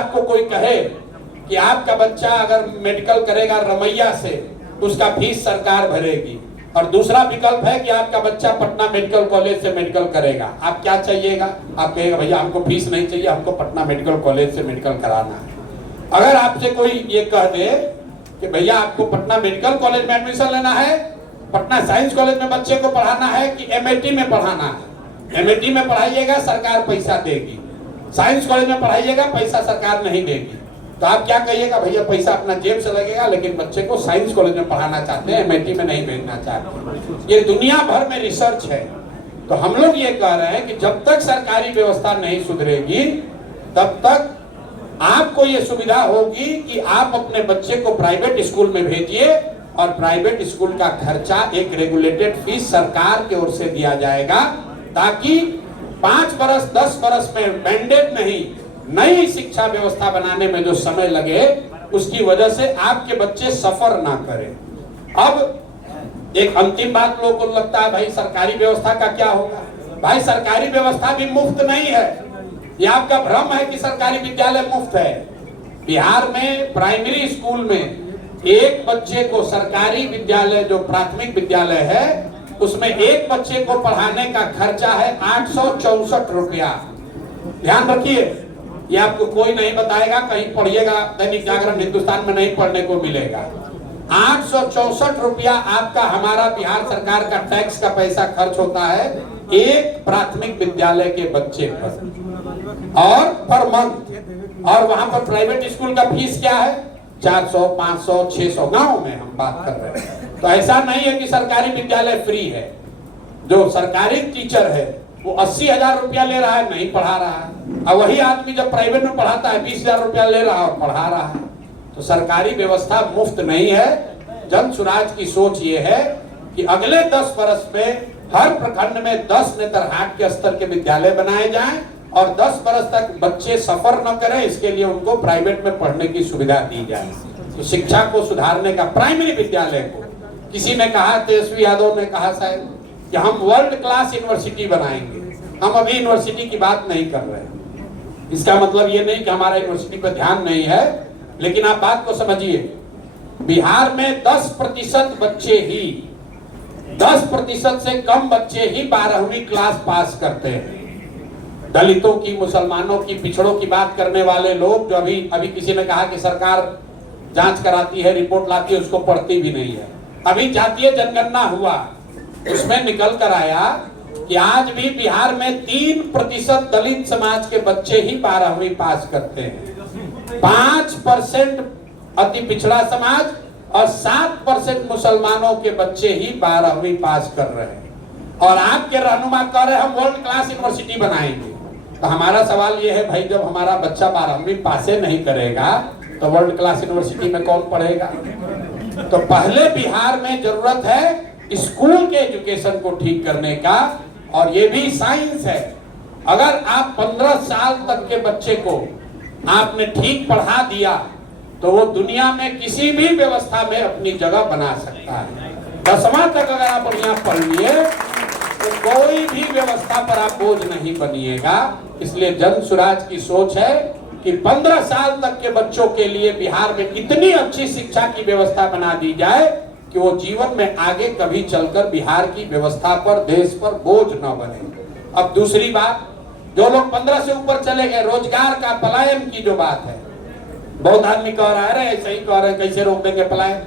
आपको कोई कहे कि आपका बच्चा अगर मेडिकल करेगा रमैया से, उसका फीस सरकार भरेगी, और दूसरा विकल्प है कि आपका बच्चा पटना मेडिकल कॉलेज से मेडिकल करेगा, आप क्या चाहिएगा? आप कहेगा भैया हमको फीस नहीं चाहिए, हमको पटना मेडिकल कॉलेज से मेडिकल कराना है। अगर आपसे कोई ये कह दे कि भैया आपको पटना मेडिकल कॉलेज में एडमिशन लेना है, पटना साइंस कॉलेज में बच्चे को पढ़ाना है कि एमआईटी में पढ़ाना है, एमआईटी में पढ़ाइएगा सरकार पैसा देगी, साइंस कॉलेज में पढ़ाइएगा पैसा सरकार नहीं देगी, तो आप क्या कहिएगा? भैया पैसा अपना जेब से लगेगा, लेकिन बच्चे को साइंस कॉलेज में पढ़ाना चाहते हैं, एमआईटी में नहीं भेजना चाहते। ये दुनिया भर में रिसर्च है। तो हम लोग ये कह रहे हैं कि जब तक सरकारी व्यवस्था नहीं सुधरेगी तब तक आपको ये सुविधा होगी कि आप अपने बच्चे को प्राइवेट स्कूल में भेजिए, और प्राइवेट स्कूल का खर्चा एक रेगुलेटेड फीस सरकार की ओर से दिया जाएगा, ताकि 5 बरस 10 बरस में मैंडेट नहीं, नई शिक्षा व्यवस्था बनाने में जो समय लगे उसकी वजह से आपके बच्चे सफर ना करें। अब एक अंतिम बात लोगों को लगता है भाई सरकारी व्यवस्था का क्या होगा? भाई सरकारी व्यवस्था भी मुफ्त नहीं है, ये आपका भ्रम है कि सरकारी विद्यालय मुफ्त है। बिहार में प्राइमरी स्कूल में एक बच्चे को, सरकारी विद्यालय जो प्राथमिक विद्यालय है उसमें एक बच्चे को पढ़ाने का खर्चा है 864 रुपया। ध्यान रखिए, ये आपको कोई नहीं बताएगा, कहीं पढ़िएगा दैनिक जागरण हिंदुस्तान में नहीं पढ़ने को मिलेगा। 864 रुपया आपका, हमारा बिहार सरकार का टैक्स का पैसा खर्च होता है एक प्राथमिक विद्यालय के बच्चे पर, और पर मंथ। और वहां पर प्राइवेट स्कूल का फीस क्या है? 400, 500, 600। गांव में हम बात कर रहे हैं। तो ऐसा नहीं है कि सरकारी विद्यालय फ्री है। जो सरकारी टीचर है वो 80,000 रुपया ले रहा है, नहीं पढ़ा रहा है, और वही आदमी जब प्राइवेट में पढ़ाता है 20,000 रुपया ले रहा है और पढ़ा रहा है। तो सरकारी व्यवस्था मुफ्त नहीं है। जन सुराज की सोच ये है कि अगले 10 वर्ष में हर प्रखंड में 10 नेतरहाट के स्तर के विद्यालय बनाए जाएं, और 10 वर्ष तक बच्चे सफर न करें, इसके लिए उनको प्राइवेट में पढ़ने की सुविधा दी जाए। तो शिक्षा को सुधारने का, प्राइमरी विद्यालय को, किसी ने कहा, तेजस्वी यादव ने कहा शायद, कि हम वर्ल्ड क्लास यूनिवर्सिटी बनाएंगे। हम अभी यूनिवर्सिटी की बात नहीं कर रहे हैं। इसका मतलब ये नहीं कि हमारा यूनिवर्सिटी पर ध्यान नहीं है, लेकिन आप बात को समझिए। बिहार में 10% बच्चे ही, 10% से कम बच्चे ही 12वीं क्लास पास करते हैं। दलितों की, मुसलमानों की, पिछड़ों की बात करने वाले लोग, जो अभी किसी ने कहा कि सरकार जांच कराती है, रिपोर्ट लाती है, उसको पढ़ती भी नहीं है। अभी जातीय जनगणना हुआ, उसमें निकल कर आया कि आज भी बिहार में 3% दलित समाज के बच्चे ही 12वीं पास करते हैं, 5% अति पिछड़ा समाज और 7% मुसलमानों के बच्चे ही 12वीं पास कर रहे हैं। और आपके रहनुमा कह रहे हैं हम वर्ल्ड क्लास यूनिवर्सिटी बनाएंगे। तो हमारा सवाल ये है भाई, जब हमारा बच्चा 12वीं पासे नहीं करेगा तो वर्ल्ड क्लास यूनिवर्सिटी में कौन पढ़ेगा? तो पहले बिहार में जरूरत है स्कूल के एजुकेशन को ठीक करने का, और ये भी साइंस है। अगर आप 15 साल तक के बच्चे को आपने ठीक पढ़ा दिया तो वो दुनिया में किसी भी व्यवस्था में अपनी जगह बना सकता है। 10वां तक अगर आप बढ़िया पढ़ लिए तो कोई भी व्यवस्था पर आप बोझ नहीं बनिएगा। इसलिए जन सुराज की सोच है कि 15 साल तक के बच्चों के लिए बिहार में इतनी अच्छी शिक्षा की व्यवस्था बना दी जाए कि वो जीवन में आगे कभी चलकर बिहार की व्यवस्था पर, देश पर बोझ न बने। अब दूसरी बात, जो लोग 15 से ऊपर चले गए, रोजगार का पलायन की जो बात है, बहुत आदमी कह रहा है ऐसे ही कह रहे हैं, कैसे रोक देंगे पलायन?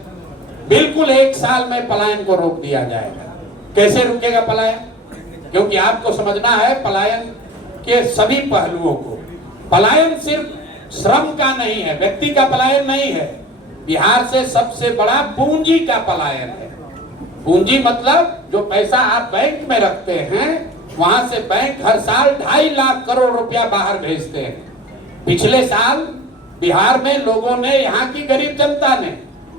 बिल्कुल 1 साल में पलायन को रोक दिया जाएगा। कैसे रुकेगा पलायन? क्योंकि आपको समझना है पलायन के सभी पहलुओं को। पलायन सिर्फ श्रम का नहीं है, व्यक्ति का पलायन नहीं है। बिहार से सबसे बड़ा पूंजी का पलायन है। पूंजी मतलब जो पैसा आप बैंक में रखते हैं, वहां से बैंक हर साल 2.5 लाख करोड़ रुपया बाहर भेजते हैं। पिछले साल बिहार में लोगों ने, यहाँ की गरीब जनता ने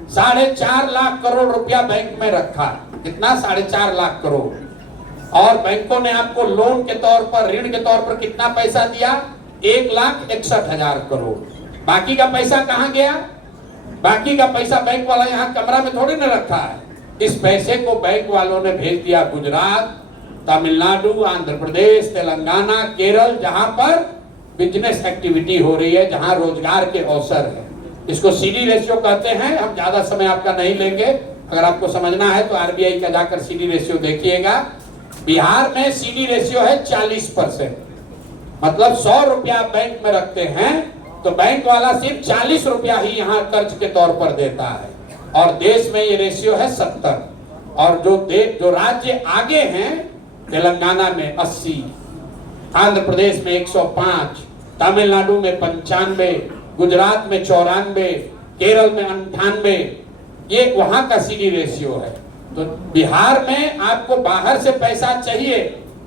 4.5 लाख करोड़ रुपया बैंक में रखा। कितना? 4.5 लाख करोड़। और बैंकों ने आपको लोन के तौर पर, ऋण के तौर पर कितना पैसा दिया? 1,61,000 करोड़। बाकी का पैसा कहाँ गया? बाकी का पैसा बैंक वाला यहाँ कमरा में थोड़ी ना रखा है। इस पैसे को बैंक वालों ने भेज दिया गुजरात, तमिलनाडु, आंध्र प्रदेश, तेलंगाना, केरल, जहां पर बिजनेस एक्टिविटी हो रही है, जहां रोजगार के अवसर है। इसको सीडी रेशियो कहते हैं। हम ज्यादा समय आपका नहीं लेंगे, अगर आपको समझना है तो आरबीआई का जाकर सीडी रेशियो देखिएगा। बिहार में सीडी रेशियो है 40%, मतलब 100 रुपया बैंक में रखते हैं तो बैंक वाला सिर्फ 40 रुपया ही यहाँ कर्ज के तौर पर देता है, और देश में ये रेशियो है 70। और जो राज्य आगे हैं, तेलंगाना में 80, आंध्र प्रदेश में 105, तमिलनाडु में 95, गुजरात में 94, केरल में 98, ये वहां का सीडी रेशियो है। तो बिहार में आपको बाहर से पैसा चाहिए,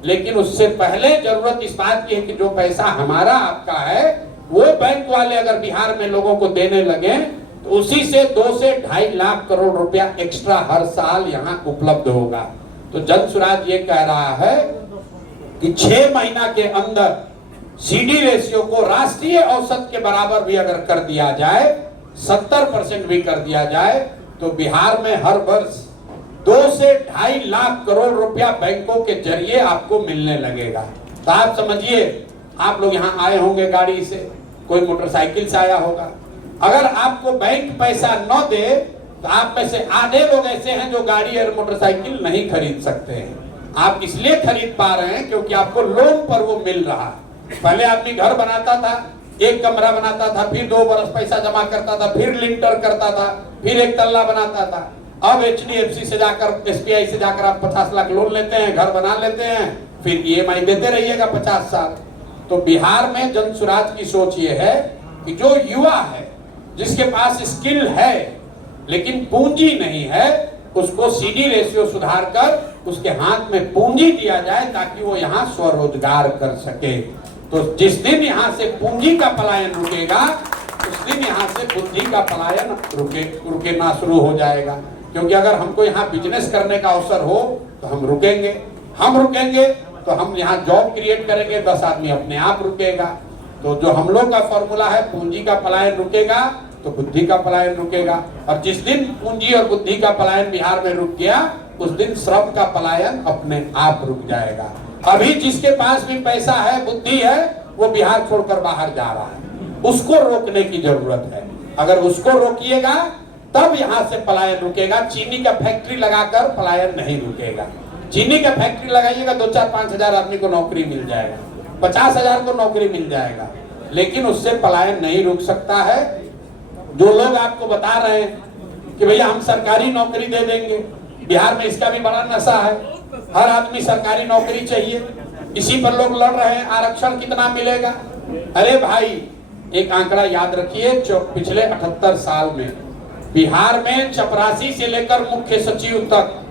लेकिन उससे पहले जरूरत इस बात की है कि जो पैसा हमारा आपका है वो बैंक वाले अगर बिहार में लोगों को देने लगे तो उसी से 2 से 2.5 लाख करोड़ रुपया एक्स्ट्रा हर साल यहाँ उपलब्ध होगा। तो जनसुराज ये कह रहा है कि 6 महीना के अंदर सीडी रेशियो को राष्ट्रीय औसत के बराबर भी अगर कर दिया जाए, 70% भी कर दिया जाए, तो बिहार में हर वर्ष 2 से 2.5 लाख करोड़ रुपया बैंकों के जरिए आपको मिलने लगेगा। तो आप समझिए, आप लोग यहाँ आए होंगे गाड़ी से, कोई मोटरसाइकिल से आया होगा। अगर आपको बैंक पैसा न दे तो आप में से आधे लोग ऐसे हैं जो गाड़ी और मोटरसाइकिल नहीं खरीद सकते हैं। आप इसलिए खरीद पा रहे हैं क्योंकि आपको लोन पर वो मिल रहा है। पहले आदमी घर बनाता था, एक कमरा बनाता था, फिर 2 बरस पैसा जमा करता था, फिर लिंटर करता था, फिर एक तल्ला बनाता था। अब HDFC से जाकर, SBI से जाकर आप 50 लाख लोन लेते हैं, घर बना लेते हैं, फिर EMI देते रहिएगा 50 साल। तो बिहार में जनसुराज की सोच ये है कि जो युवा है, जिसके पास स्किल है लेकिन पूंजी नहीं है, उसको सीडी रेशियो सुधार कर उसके हाथ में पूंजी दिया जाए ताकि वो यहाँ स्वरोजगार कर सके। तो जिस दिन यहाँ से पूंजी का पलायन रुकेगा, उस दिन यहाँ से बुद्धि का पलायन रुकेना शुरू हो जाएगा। क्योंकि अगर हमको यहाँ बिजनेस करने का अवसर हो तो हम रुकेंगे तो हम यहाँ जॉब क्रिएट करेंगे, 10 आदमी अपने आप रुकेगा। तो जो हम लोग का फॉर्मूला है, पूंजी का पलायन रुकेगा तो बुद्धि का पलायन रुकेगा, और जिस दिन पूंजी और बुद्धि का पलायन बिहार में रुक गया, उस दिन श्रम का पलायन अपने आप रुक जाएगा। अभी जिसके पास भी पैसा है, बुद्धि है, वो बिहार छोड़कर बाहर जा रहा है, उसको रोकने की जरूरत है। अगर उसको रोकिएगा तब यहाँ से पलायन रुकेगा। चीनी का फैक्ट्री लगाकर पलायन नहीं रुकेगा। चीनी का फैक्ट्री लगाइएगा, 2-4-5 हजार आदमी को नौकरी मिल जाएगा, 50,000 को नौकरी मिल जाएगा, लेकिन उससे पलायन नहीं रुक सकता है। जो लोग आपको बता रहे हैं कि भैया हम सरकारी नौकरी दे देंगे, बिहार में इसका भी बड़ा नशा है, हर आदमी सरकारी नौकरी चाहिए, इसी पर लोग लड़ रहे हैं। आरक्षण कितना मिलेगा? अरे भाई, एक आंकड़ा याद रखिए, पिछले 78 साल में बिहार में चपरासी से लेकर मुख्य सचिव तक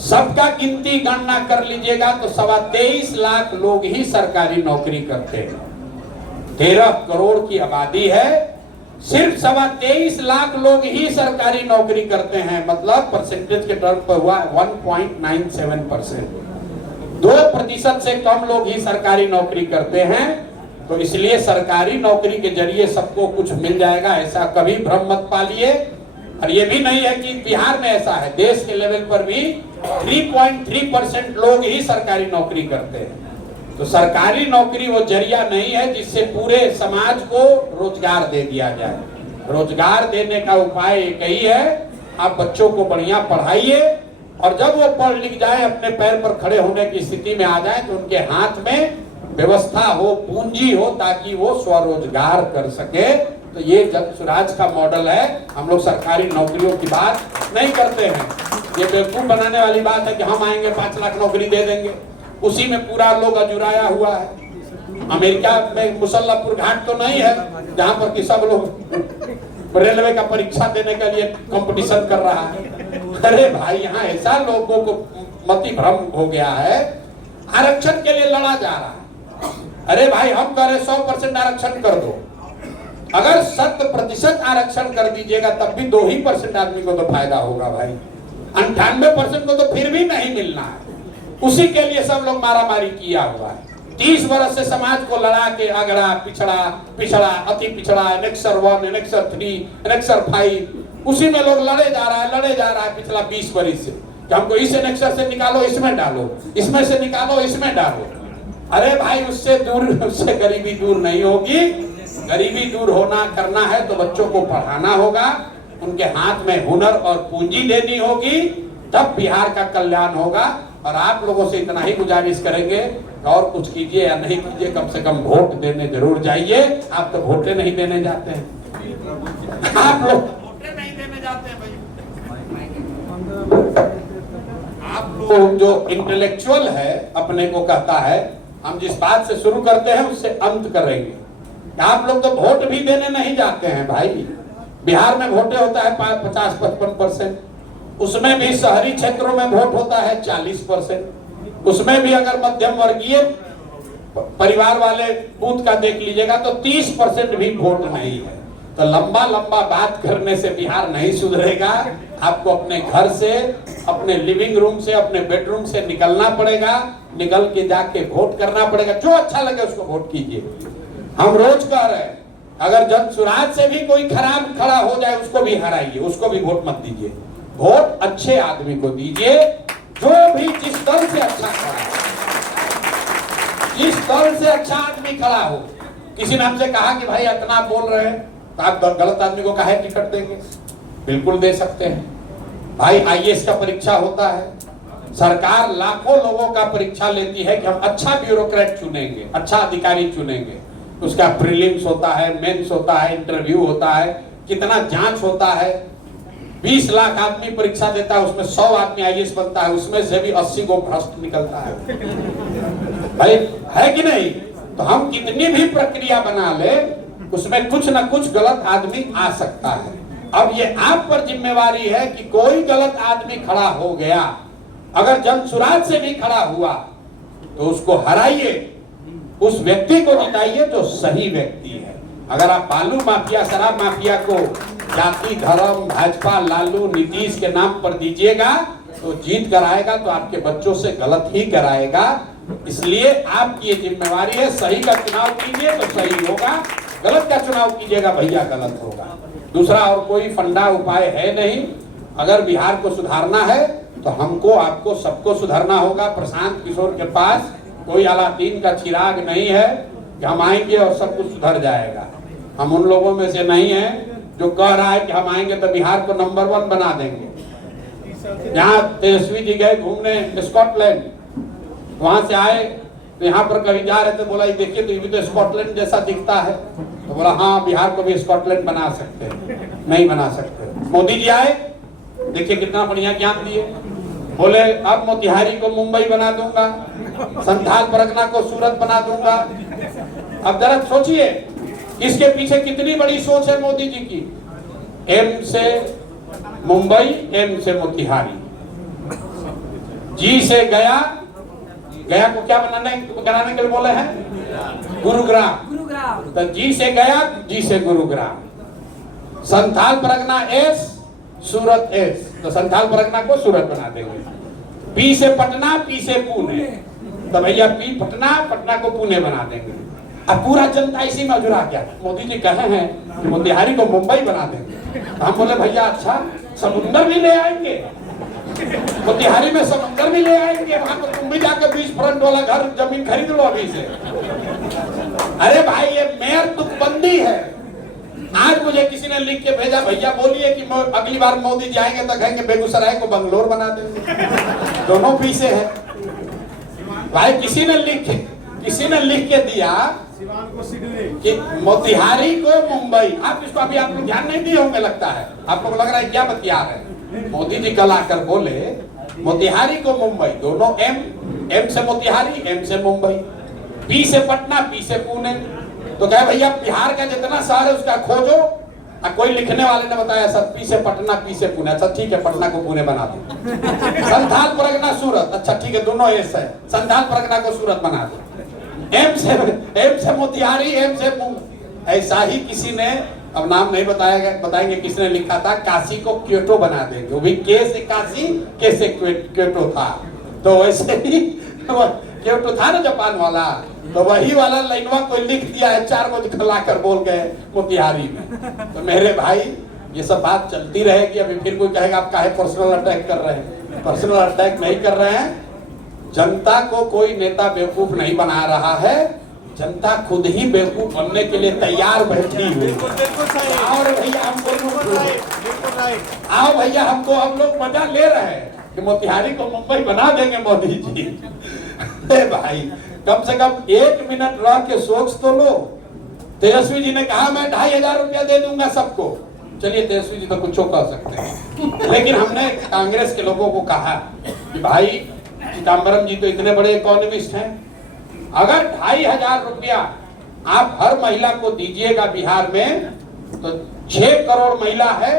सबका गिनती गणना कर लीजिएगा तो 23.25 लाख लोग ही सरकारी नौकरी करते हैं। 13 करोड़ की आबादी है, सिर्फ 23.25 लाख लोग ही सरकारी नौकरी करते हैं। मतलब परसेंटेज के टर्म पर हुआ 1.97%। 2% से कम लोग ही सरकारी नौकरी करते हैं। तो इसलिए सरकारी नौकरी के जरिए सबको कुछ मिल जाएगा, ऐसा कभी भ्रम मत पालिए। और ये भी नहीं है कि बिहार में ऐसा है, देश के लेवल पर भी 3.3% लोग ही सरकारी नौकरी करते हैं। तो सरकारी नौकरी वो जरिया नहीं है जिससे पूरे समाज को रोजगार दे दिया जाए। रोजगार देने का उपाय एक ही है, आप बच्चों को बढ़िया पढ़ाइए, और जब वो पढ़ लिख जाए, अपने पैर पर खड़े होने की स्थिति में आ जाए, तो उनके हाथ में व्यवस्था हो, पूंजी हो, ताकि वो स्वरोजगार कर सके। तो ये जनसुराज का मॉडल है। हम लोग सरकारी नौकरियों की बात नहीं करते हैं। ये बेवकूफ बनाने वाली बात है कि हम आएंगे 5 लाख नौकरी दे देंगे, उसी में पूरा लोग अजुराया हुआ है। अमेरिका में मुसल्लापुर घाट तो नहीं है जहां पर कि सब लोग रेलवे का परीक्षा देने के लिए कंपटीशन कर रहा है। अरे भाई, यहाँ ऐसा लोगों को मति भ्रम हो गया है, आरक्षण के लिए लड़ा जा रहा है। अरे भाई, हम कह रहे 100% आरक्षण कर दो। अगर 100% आरक्षण कर दीजिएगा तब भी 2% आदमी को तो फायदा होगा भाई, 98% को तो फिर भी नहीं मिलना है। उसी के लिए सब लोग मारामारी किया हुआ है। 30 वर्ष से समाज को लड़ा के अगड़ा, पिछड़ा, अति पिछड़ा, एनेक्सर 1, एनेक्सर 3, एनेक्सर 5, उसी में लोग लड़े जा रहा है पिछला 20 वर्ष से कि हमको इस एनेक्सर से निकालो, इसमें डालो, इसमें से निकालो, इसमें डालो। अरे भाई उससे गरीबी दूर नहीं होगी। गरीबी दूर होना करना है तो बच्चों को पढ़ाना होगा, उनके हाथ में हुनर और पूंजी देनी होगी, तब बिहार का कल्याण होगा। और आप लोगों से इतना ही गुजारिश करेंगे, और कुछ कीजिए या नहीं कीजिए, कम से कम वोट देने जरूर जाइए। आप तो वोटे नहीं देने जाते हैं, आप लोग वोटे नहीं देने जाते हैं भाई। आप लोग जो इंटेलेक्चुअल है अपने को कहता है, हम जिस बात से शुरू करते हैं उससे अंत करेंगे। आप लोग तो वोट भी देने नहीं जाते हैं भाई। बिहार में वोटे होता है 50-55%, उसमें भी शहरी क्षेत्रों में वोट होता है 40%, उसमें भी अगर मध्यम वर्गीय परिवार वाले बूथ का देख लीजिएगा तो 30% भी वोट नहीं है। तो लंबा लंबा बात करने से बिहार नहीं सुधरेगा। आपको अपने घर से, अपने लिविंग रूम से, अपने बेडरूम से निकलना पड़ेगा, निकल के जाके वोट करना पड़ेगा। जो अच्छा लगे उसको वोट कीजिए। हम रोज कह रहे हैं, अगर जनसुराज से भी कोई खराब खड़ा हो जाए उसको भी हराइए, उसको भी वोट मत दीजिए। वोट अच्छे आदमी को दीजिए, जो भी जिस दल से अच्छा खड़ा है, जिस दल से अच्छा आदमी खड़ा हो। किसी ने हमसे कहा कि भाई इतना बोल रहे हैं तो आप गलत आदमी को काहे टिकट देंगे? बिल्कुल दे सकते हैं भाई। आईएएस का परीक्षा होता है, सरकार लाखों लोगों का परीक्षा लेती है कि हम अच्छा ब्यूरोक्रेट चुनेंगे, अच्छा अधिकारी चुनेंगे। उसका प्रीलिम्स होता है, मेंस होता है, इंटरव्यू होता है, कितना जांच होता है। 20 लाख आदमी परीक्षा देता है, उसमें 100 आदमी आईएएस बनता है, उसमें से भी 80 को भ्रष्ट निकलता है भाई, है कि नहीं? तो हम कितनी भी प्रक्रिया बना ले, उसमें कुछ ना कुछ गलत आदमी आ सकता है। अब ये आप पर जिम्मेवारी है कि कोई गलत आदमी खड़ा हो गया, अगर जनसुराज से भी खड़ा हुआ तो उसको हराइए, उस व्यक्ति को जिताइए जो सही व्यक्ति है। अगर आप बालू माफिया, शराब माफिया को जाति, धर्म, भाजपा, लालू, नीतीश के नाम पर दीजिएगा तो जीत कर आएगा, तो आपके बच्चों से गलत ही कराएगा। इसलिए आपकी ये जिम्मेवारी है, सही का चुनाव कीजिए तो सही होगा, गलत का चुनाव कीजिएगा भैया गलत होगा। दूसरा और कोई फंडा उपाय है नहीं। अगर बिहार को सुधारना है तो हमको, आपको, सबको सुधारना होगा। प्रशांत किशोर के पास कोई अलादीन का चिराग नहीं है कि हम आएंगे और सब कुछ सुधर जाएगा। हम उन लोगों में से नहीं हैं जो कह रहा है कि हम आएंगे तो बिहार को नंबर 1 बना देंगे। यहाँ तेजस्वी जी गए घूमने स्कॉटलैंड, वहां से आए तो यहाँ पर कभी जा रहे थे, बोला ये देखिए तो ये भी तो स्कॉटलैंड जैसा दिखता है। तो बोला हाँ, बिहार को भी स्कॉटलैंड बना सकते हैं। नहीं बना सकते। मोदी जी आए, देखिए कितना बढ़िया ज्ञान दिए। बोले अब मोतिहारी को मुंबई बना दूंगा, संथाल परगना को सूरत बना दूंगा। अब जरा सोचिए इसके पीछे कितनी बड़ी सोच है मोदी जी की। एम से मुंबई, एम से मोतिहारी, जी से गया, गया को क्या बनाने के लिए बोले हैं? गुरुग्राम। तो जी से गया, जी से गुरुग्राम। संथाल परगना एस, सूरत एस, तो संथाल परगना को सूरत बना देंगे। पी से पटना, पी से पुणे, तो भैया पी पटना, पटना को पुणे बना देंगे। अब पूरा जनता इसी में अजुरा गया। मोदी जी कहे हैं कि मोतिहारी को मुंबई बना देंगे। हम बोले भैया अच्छा, समुंदर भी ले आएंगे, मोतिहारी में समुंदर भी ले आएंगे, वहां तो तुम भी जाकर बीच फ्रंट वाला घर जमीन खरीद लो अभी से। अरे भाई ये मेयर तुकबंदी है। आज मुझे किसी ने लिख के भेजा, भैया बोलिए कि अगली बार मोदी जी आएंगे तो कहेंगे बेगूसराय को बंगलोर बना देंगे। दोनों पीछे है भाई। किसी ने लिख के दिया कि मोतिहारी को मुंबई। आप इसको अभी आप लोग ध्यान नहीं दिए होंगे लगता है, आप लोग लग रहा है क्या बतिया रहे हैं। मोदी जी कल आकर बोले मोतिहारी को मुंबई, दोनों एम से मोतिहारी, एम से मुंबई, पी से पटना, पी से पुणे। तो क्या भैया बिहार का जितना शहर है उसका खोजो। कोई लिखने वाले ने बताया सर पी से पटना, पी से पुणे। अच्छा ठीक है, पटना को पुणे बना दो। संथाल परगना सूरत, अच्छा ठीक है, दोनों एस है, संथाल परगना को सूरत बना दो। एम से मोतिहारी, एम से मुंबई। ऐसा ही किसी ने, अब नाम नहीं बताएंगे किसने लिखा था, काशी को क्योटो बना देंगे। वो भी के से काशी, के से क्योटो था। तो वैसे ही क्योटो था ना जापान वाला, तो वही वाला लाइनवा कोई लिख दिया है, 4 को दिखला कर बोल गए मोतिहारी में। तो मेरे भाई ये सब बात चलती रहेगी। अभी फिर कोई कहेगा आप काहे पर्सनल अटैक कर रहे हैं। पर्सनल अटैक नहीं कर रहे हैं। जनता को कोई नेता बेवकूफ नहीं बना रहा है, जनता खुद ही बेवकूफ बनने के लिए तैयार बैठी हुई। और भैया हमको आओ भैया, हमको हम लोग मजा ले रहे हैं कि मोतिहारी को मुंबई बना देंगे मोदी जी। भाई कम से कम 1 मिनट रह के सोच तो लो। तेजस्वी जी ने कहा मैं 2500 रुपया दे दूंगा सबको। चलिए तेजस्वी जी तो कुछ कर सकते हैं, लेकिन हमने कांग्रेस के लोगों को कहा कि भाई चिदम्बरम जी तो इतने बड़े इकोनॉमिस्ट हैं, अगर 2500 रुपया आप हर महिला को दीजिएगा बिहार में, तो 6 करोड़ महिला है,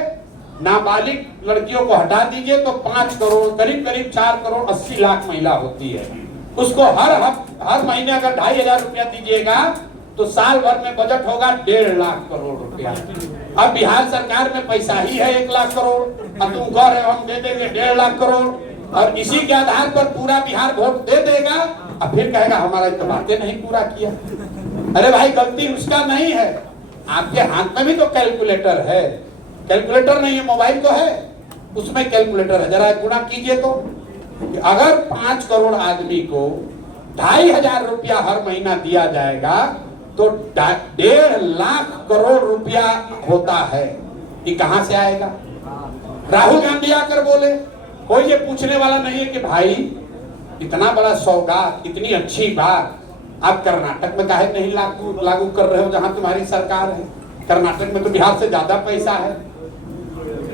नाबालिग लड़कियों को हटा दीजिए तो 5 करोड़, करीब करीब 4 करोड़ 80 लाख महिला होती है। उसको हर महीने अगर 2500 रुपया दीजिएगा तो साल भर में बजट होगा 1.5 लाख करोड़ रुपया। अब बिहार सरकार में पैसा ही है 1 लाख करोड़, अब तुम कह रहे हो हम दे देंगे 1.5 लाख करोड़, और इसी के आधार पर पूरा बिहार वोट दे देगा, अब फिर कहेगा हमारा तो बातें नहीं पूरा किया। अरे भाई गलती उसका नहीं है, आपके हाथ में भी तो कैलकुलेटर है। कैलकुलेटर नहीं है, मोबाइल तो है, उसमें कैलकुलेटर है, जरा गुणा कीजिए तो। अगर 5 करोड़ आदमी को 2500 रुपया हर महीना दिया जाएगा तो 1.5 लाख करोड़ रुपया होता है। ये कहां से आएगा? राहुल गांधी आकर बोले, कोई ये पूछने वाला नहीं है कि भाई इतना बड़ा सौगात, इतनी अच्छी बात आप कर्नाटक में काहे नहीं लागू कर रहे हो जहां तुम्हारी सरकार है? कर्नाटक में तो बिहार से ज्यादा पैसा है।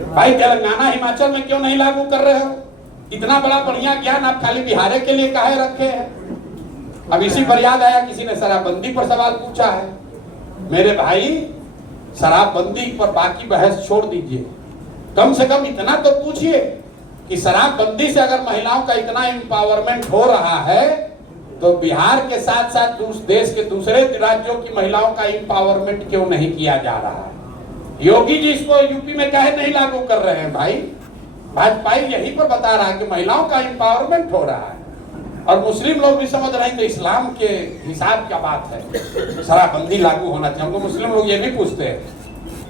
भाई तेलंगाना हिमाचल में क्यों नहीं लागू कर रहे हो? इतना बड़ा बढ़िया ज्ञान आप खाली बिहार के लिए काहे रखे हैं? अब इसी पर याद आया, किसी ने शराबबंदी पर सवाल पूछा है। मेरे भाई शराबबंदी पर बाकी बहस छोड़ दीजिए, कम से कम इतना तो पूछिए कि शराबबंदी से अगर महिलाओं का इतना एम्पावरमेंट हो रहा है तो बिहार के साथ साथ देश के दूसरे राज्यों की महिलाओं का एम्पावरमेंट क्यों नहीं किया जा रहा है? योगी जी इसको यूपी में काहे नहीं लागू कर रहे हैं? भाई भाजपा यहीं पर बता रहा है कि महिलाओं का एम्पावरमेंट हो रहा है, और मुस्लिम लोग भी समझ रहे हैं तो इस्लाम के हिसाब क्या बात है, शराबबंदी लागू होना चाहिए। हमको मुस्लिम लोग ये भी पूछते हैं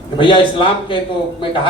कि भैया इस्लाम के, तो मैं कहा